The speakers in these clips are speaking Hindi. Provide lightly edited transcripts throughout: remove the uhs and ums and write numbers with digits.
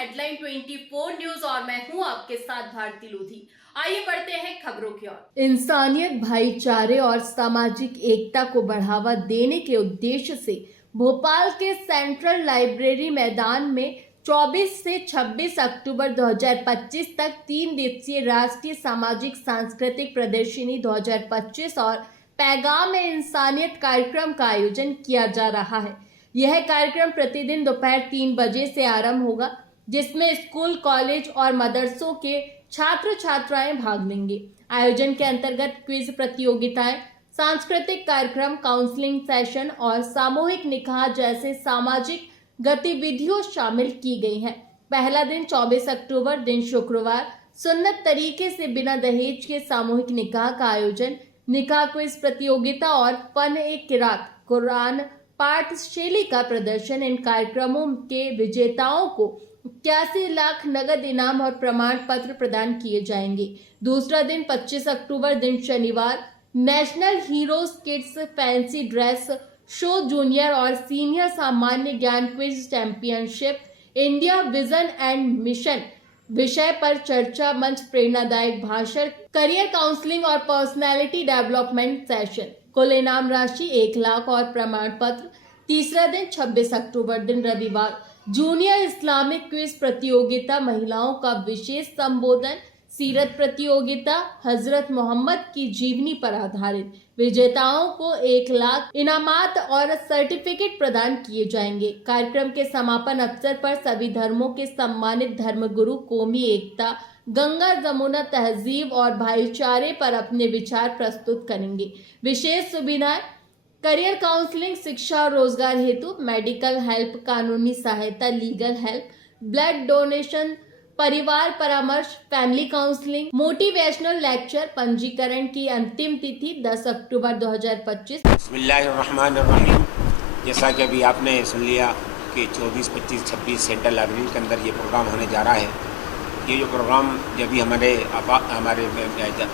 हेडलाइन 24 न्यूज और मैं हूं आपके साथ भारती लोधी। आइए बढ़ते हैं खबरों की ओर। इंसानियत, भाईचारे और सामाजिक एकता को बढ़ावा देने के उद्देश्य से भोपाल के सेंट्रल लाइब्रेरी मैदान में 24 से 26 अक्टूबर 2025 तक 3 दिवसीय राष्ट्रीय सामाजिक सांस्कृतिक प्रदर्शनी 2025 और पैगाम इंसानियत कार्यक्रम का आयोजन किया जा रहा है। यह कार्यक्रम प्रतिदिन दोपहर 3 बजे से आरंभ होगा, जिसमें स्कूल, कॉलेज और मदरसों के छात्र छात्राएं भाग लेंगे। आयोजन के अंतर्गत क्विज प्रतियोगिताएं, सांस्कृतिक कार्यक्रम, काउंसलिंग सेशन और सामूहिक निकाह जैसे सामाजिक गतिविधियों शामिल की गई हैं। पहला दिन 24 अक्टूबर दिन शुक्रवार सुन्नत तरीके से बिना दहेज के सामूहिक निकाह का आयोजन, निकाह क्विज प्रतियोगिता और फन ए किरात कुरान पाठ शैली का प्रदर्शन। इन कार्यक्रमों के विजेताओं को 81 लाख नगद इनाम और प्रमाण पत्र प्रदान किए जाएंगे। दूसरा दिन 25 अक्टूबर दिन शनिवार national heroes kids fancy dress show junior और सीनियर सामान्य ज्ञान quiz championship, India vision and mission विषय पर चर्चा मंच, प्रेरणादायक भाषण, करियर काउंसलिंग और पर्सनालिटी डेवलपमेंट सेशन। कुल इनाम राशि 1 लाख और प्रमाण पत्र। तीसरा दिन 26 अक्टूबर दिन रविवार जूनियर इस्लामिक क्विज प्रतियोगिता, महिलाओं का विशेष संबोधन, सीरत प्रतियोगिता, हजरत मोहम्मद की जीवनी पर आधारित। विजेताओं को 1 लाख इनामात और सर्टिफिकेट प्रदान किए जाएंगे। कार्यक्रम के समापन अवसर पर सभी धर्मों के सम्मानित धर्मगुरु कौमी एकता, गंगा जमुना तहजीब और भाईचारे पर अपने विचार प्रस्तुत करेंगे। विशेष सुविधाएं: करियर काउंसलिंग, शिक्षा और रोजगार हेतु मेडिकल हेल्प, कानूनी सहायता, लीगल हेल्प, ब्लड डोनेशन, परिवार परामर्श, फैमिली काउंसलिंग, मोटिवेशनल लेक्चर। पंजीकरण की अंतिम तिथि 10 अक्टूबर 2025। बिस्मिल्लाहिर्रहमानिर्रहीम। जैसा कि अभी आपने सुन लिया कि 24, 25, 26 सेंट्रल लाइब्रेरी के अंदर ये प्रोग्राम होने जा रहा है। ये जो प्रोग्राम जब भी हमारे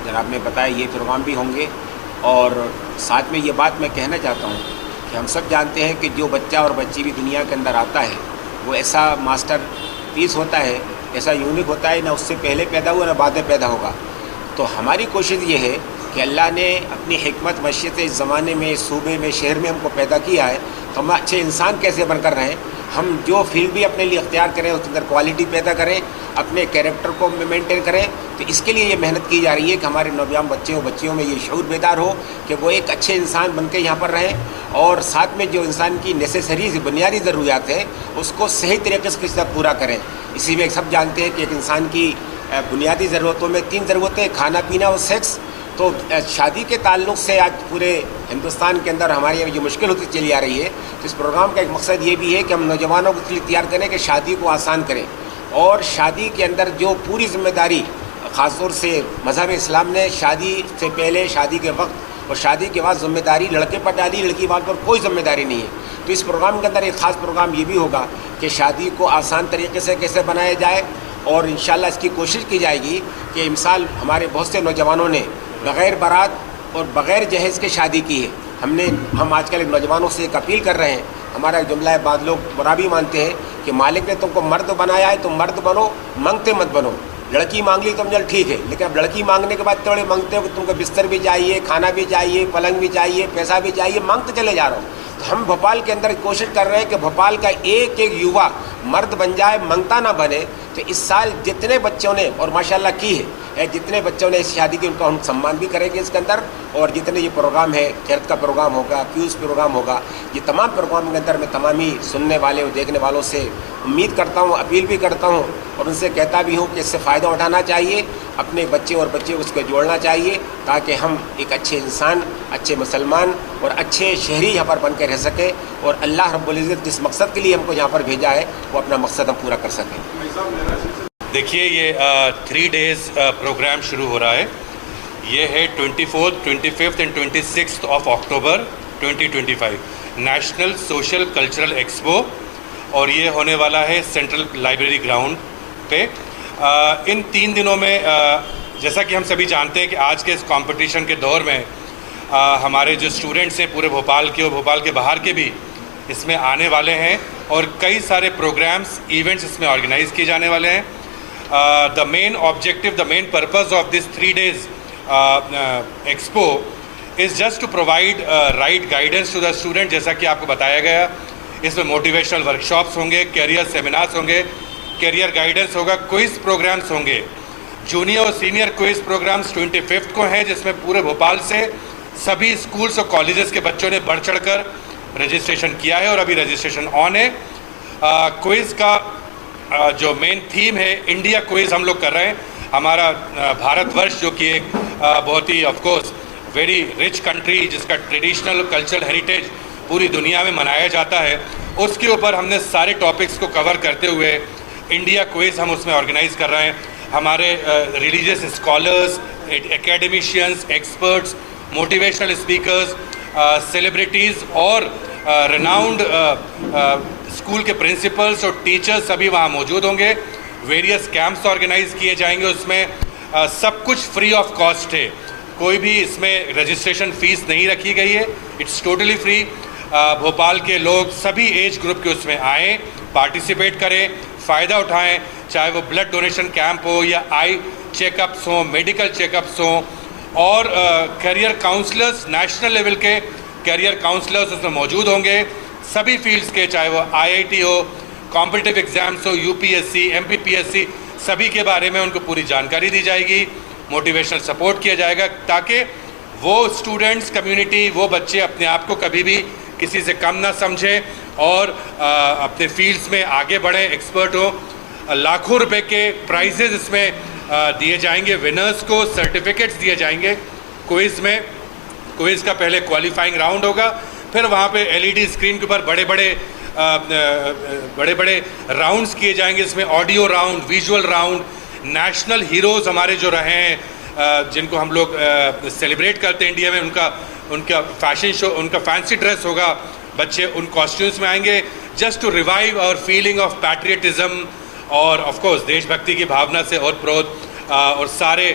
जनाब ने बताया, ये प्रोग्राम भी होंगे। और साथ में ये बात मैं कहना चाहता हूँ कि हम सब जानते हैं कि जो बच्चा और बच्ची भी दुनिया के अंदर आता है वो ऐसा मास्टर पीस होता है, ऐसा यूनिक होता है, ना उससे पहले पैदा हुआ ना बाद में पैदा होगा। तो हमारी कोशिश ये है कि अल्लाह ने अपनी हिकमत मशीयत इस ज़माने में, इस सूबे में, शहर में हमको पैदा किया है, तो हम अच्छे इंसान कैसे बनकर रहें। हम जो फील्ड भी अपने लिए अख्तियार करें उसके अंदर क्वालिटी पैदा करें, अपने कैरेक्टर को मेंटेन करें। तो इसके लिए ये मेहनत की जा रही है कि हमारे नौजवान बच्चे और बच्चियों में ये शऊर बेदार हो कि वो एक अच्छे इंसान बन के यहाँ पर रहें और साथ में जो इंसान की नेसेसरी बुनियादी ज़रूरियात हैं उसको सही तरीके से किसी तरह पूरा करें। इसी में सब जानते हैं कि एक इंसान की बुनियादी ज़रूरतों में 3 ज़रूरतें, खाना पीना और सेक्स। तो शादी के ताल्लुक़ से आज पूरे हिंदुस्तान के अंदर हमारी जो मुश्किल होती चली आ रही है, तो इस प्रोग्राम का एक मकसद ये भी है कि हम नौजवानों को इसलिए तैयार करें कि शादी को आसान करें और शादी के अंदर जो पूरी जिम्मेदारी, ख़ासतौर से मज़हब इस्लाम ने शादी से पहले, शादी के वक्त और शादी के बाद जिम्मेदारी लड़के पर डाली, लड़की वाले पर कोई जिम्मेदारी नहीं है। तो इस प्रोग्राम के अंदर एक ख़ास प्रोग्राम ये भी होगा कि शादी को आसान तरीके से कैसे बनाया जाए और इंशाल्लाह इसकी कोशिश की जाएगी कि मिसाल हमारे बहुत से नौजवानों ने बग़ैर बारात और बग़ैर जहेज़ के शादी की है। हम आजकल नौजवानों से एक अपील कर रहे हैं, हमारा जुमला है, बाद लोग बुरा भी मानते हैं कि मालिक ने तुमको मर्द बनाया है तो मर्द बनो, मांगते मत बनो। लड़की मांग ली तुम, चल ठीक है, लेकिन अब लड़की मांगने के बाद थोड़े मांगते हो कि तुमको बिस्तर भी चाहिए, खाना भी चाहिए, पलंग भी चाहिए, पैसा भी चाहिए, मांगते चले जा रहे हो। तो हम भोपाल के अंदर कोशिश कर रहे हैं कि भोपाल का एक एक युवा मर्द बन जाए, मांगता ना बने। तो इस साल जितने बच्चों ने, और माशाल्लाह की है, जितने बच्चों ने इस शादी की, उनका हम सम्मान भी करेंगे इसके अंदर। और जितने ये प्रोग्राम है, चर्च का प्रोग्राम होगा, क्यूज प्रोग्राम होगा, ये तमाम प्रोग्राम के अंदर मैं तमाम ही सुनने वाले और देखने वालों से उम्मीद करता हूँ, अपील भी करता हूँ और उनसे कहता भी हूँ कि इससे फ़ायदा उठाना चाहिए, अपने बच्चे और बच्चे उसको जोड़ना चाहिए ताकि हम एक अच्छे इंसान, अच्छे मुसलमान और अच्छे शहरी यहाँ पर बन के रह सकें और अल्लाह रब्बुल इज़्ज़त जिस मकसद के लिए हमको यहाँ पर भेजा है वो अपना मकसद हम पूरा कर सकें। देखिए, ये 3 डेज़ प्रोग्राम शुरू हो रहा है। ये है 24th, 25th and 26th of October 2025 national social cultural expo, और ये होने वाला है सेंट्रल लाइब्रेरी ग्राउंड पे। इन 3 दिनों में जैसा कि हम सभी जानते हैं कि आज के इस कंपटीशन के दौर में हमारे जो स्टूडेंट्स हैं पूरे भोपाल के और भोपाल के बाहर के भी इसमें आने वाले हैं और कई सारे प्रोग्राम्स, इवेंट्स इसमें ऑर्गेनाइज किए जाने वाले हैं। The main objective, the main purpose of this 3 days expo is just to provide right guidance to the student. जैसा कि आपको बताया गया, इसमें मोटिवेशनल वर्कशॉप्स होंगे, कैरियर सेमिनार्स होंगे, कैरियर गाइडेंस होगा, क्विज प्रोग्राम्स होंगे। जूनियर और सीनियर क्विज प्रोग्राम्स 25 को हैं, जिसमें पूरे भोपाल से सभी स्कूल्स और कॉलेजेस के बच्चों ने बढ़ चढ़कर रजिस्ट्रेशन किया है और अभी रजिस्ट्रेशन ऑन है। क्विज का जो मेन थीम है, इंडिया क्विज हम लोग कर रहे हैं। हमारा भारतवर्ष जो कि एक बहुत ही of course very rich country, जिसका ट्रेडिशनल कल्चरल हेरिटेज पूरी दुनिया में मनाया जाता है, उसके ऊपर हमने सारे टॉपिक्स को कवर करते हुए इंडिया क्विज हम उसमें ऑर्गेनाइज कर रहे हैं। हमारे religious scholars, academicians, experts, motivational speakers, celebrities और रिनाउंड स्कूल के प्रिंसिपल्स और टीचर्स सभी वहाँ मौजूद होंगे। वेरियस कैंप्स ऑर्गेनाइज किए जाएंगे, उसमें सब कुछ फ्री ऑफ कॉस्ट है, कोई भी इसमें रजिस्ट्रेशन फ़ीस नहीं रखी गई है, इट्स टोटली फ्री। भोपाल के लोग सभी एज ग्रुप के उसमें आएँ, पार्टिसिपेट करें, फ़ायदा उठाएं, चाहे वो ब्लड डोनेशन कैंप हो या आई चेकअप्स हों, मेडिकल चेकअप्स हों, और करियर काउंसलर्स, नेशनल लेवल के करियर काउंसलर्स उसमें मौजूद होंगे, सभी फील्ड्स के, चाहे वो IIT हो, कॉम्पिटिटिव एग्ज़ाम्स हो, UPSC, MPPSC, सभी के बारे में उनको पूरी जानकारी दी जाएगी, मोटिवेशनल सपोर्ट किया जाएगा, ताकि वो स्टूडेंट्स, कम्युनिटी, वो बच्चे अपने आप को कभी भी किसी से कम ना समझें और अपने फील्ड्स में आगे बढ़ें, एक्सपर्ट हो। लाखों रुपए के प्राइजेज इसमें दिए जाएंगे, विनर्स को सर्टिफिकेट्स दिए जाएंगे। क्विज़ में, क्विज़ का पहले क्वालिफाइंग राउंड होगा, फिर वहाँ पे LED स्क्रीन के ऊपर बड़े बड़े राउंड्स किए जाएंगे। इसमें audio round, visual round, national heroes हमारे जो रहे हैं, जिनको हम लोग सेलिब्रेट करते हैं इंडिया में, उनका फैशन शो, उनका फैंसी ड्रेस होगा, बच्चे उन कॉस्ट्यूम्स में आएंगे, just to revive our feeling of patriotism और ऑफ कोर्स देशभक्ति की भावना से ओतप्रोत, और सारे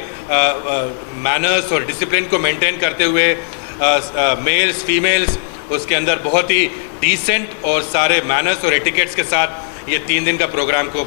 मैनर्स और डिसिप्लिन को मेंटेन करते हुए, मेल्स फीमेल्स उसके अंदर बहुत ही डिसेंट और सारे मैनर्स और एटिकेट्स के साथ ये 3 दिन का प्रोग्राम को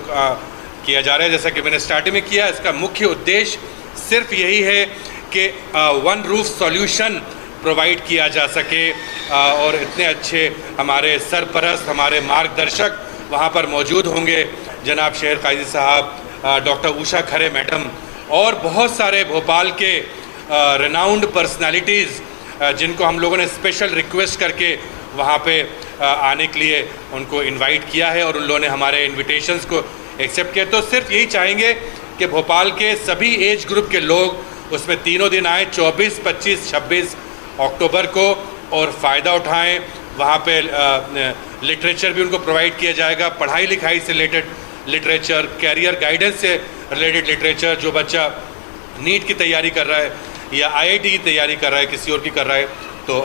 किया जा रहा है। जैसा कि मैंने स्टार्टिंग में किया, इसका मुख्य उद्देश्य सिर्फ यही है कि वन रूफ सॉल्यूशन प्रोवाइड किया जा सके, और इतने अच्छे हमारे सरपरस्त, हमारे मार्गदर्शक वहाँ पर मौजूद होंगे, जनाब शेर काजी साहब, डॉक्टर उषा खरे मैडम, और बहुत सारे भोपाल के रिनाउंड पर्सनालिटीज़, जिनको हम लोगों ने स्पेशल रिक्वेस्ट करके वहाँ पे आने के लिए उनको इनवाइट किया है, और उन लोगों ने हमारे इन्विटेशंस को एक्सेप्ट किया। तो सिर्फ यही चाहेंगे कि भोपाल के सभी एज ग्रुप के लोग उसमें तीनों दिन आएँ, 24, 25, 26 अक्टूबर को, और फ़ायदा उठाएं। वहाँ पे लिटरेचर भी उनको प्रोवाइड किया जाएगा, पढ़ाई लिखाई से रिलेटेड लिटरेचर, कैरियर गाइडेंस से रिलेटेड लिटरेचर। जो बच्चा नीट की तैयारी कर रहा है या IIT की तैयारी कर रहा है, किसी और की कर रहा है, तो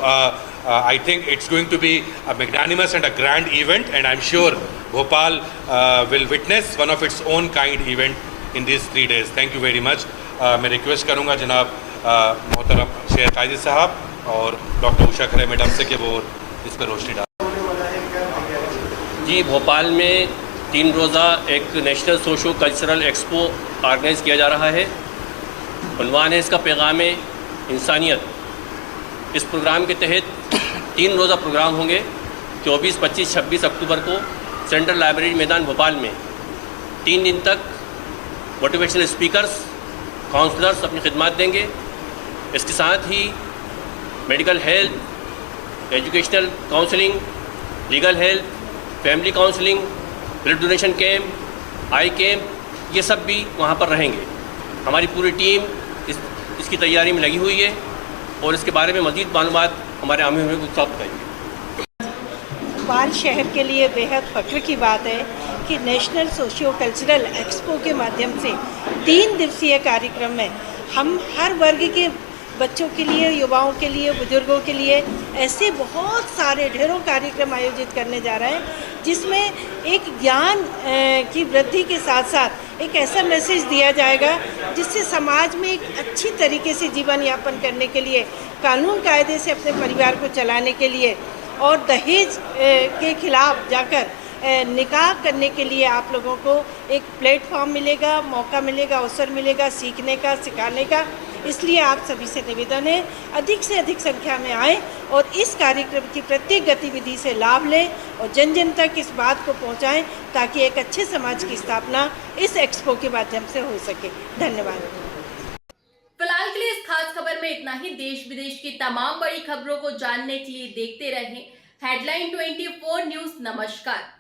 I think it's going to be a magnanimous and a grand event, and I am sure Bhopal will witness one of its own kind event in this 3 days। Thank you very much. मैं रिक्वेस्ट करूँगा जनाब मोहतरम शेर काजी साहब और डॉक्टर उषा खरे मैडम से कि वो इस पर रोशनी डालें। जी, भोपाल में 3 रोज़ा एक national socio cultural expo organise किया जा रहा है। उन्वान है इसका पैगाम इंसानियत। इस प्रोग्राम के तहत 3 रोज़ा प्रोग्राम होंगे। 24, 25, 26 अक्टूबर को सेंट्रल लाइब्रेरी मैदान भोपाल में 3 दिन तक मोटिवेशनल स्पीकर्स, काउंसलर्स अपनी खिदमत देंगे। इसके साथ ही medical health, educational counselling, legal health, family counselling, blood donation camp, eye camp, ये सब भी वहाँ पर रहेंगे। हमारी पूरी टीम इसकी तैयारी में लगी हुई है और इसके बारे में मज़ीद मालूमात हमारे आम में को प्राप्त करेंगे। भोपाल शहर के लिए बेहद फ़ख्र की बात है कि नेशनल सोशियो कल्चरल एक्सपो के माध्यम से 3 दिवसीय कार्यक्रम में हम हर वर्ग के बच्चों के लिए, युवाओं के लिए, बुजुर्गों के लिए ऐसे बहुत सारे ढेरों कार्यक्रम आयोजित करने जा रहे हैं, जिसमें एक ज्ञान की वृद्धि के साथ साथ एक ऐसा मैसेज दिया जाएगा जिससे समाज में एक अच्छी तरीके से जीवन यापन करने के लिए, कानून कायदे से अपने परिवार को चलाने के लिए और दहेज के खिलाफ जाकर निकाह करने के लिए आप लोगों को एक प्लेटफॉर्म मिलेगा, मौका मिलेगा, अवसर मिलेगा सीखने का, सिखाने का। इसलिए आप सभी से निवेदन है अधिक से अधिक संख्या में आएँ और इस कार्यक्रम की प्रत्येक गतिविधि से लाभ लें और जन जन तक इस बात को पहुंचाएं ताकि एक अच्छे समाज की स्थापना इस एक्सपो के माध्यम से हो सके। धन्यवाद। फिलहाल के लिए इस खास खबर में इतना ही। देश विदेश की तमाम बड़ी खबरों को जानने के लिए देखते रहें हेडलाइन 24 न्यूज। नमस्कार।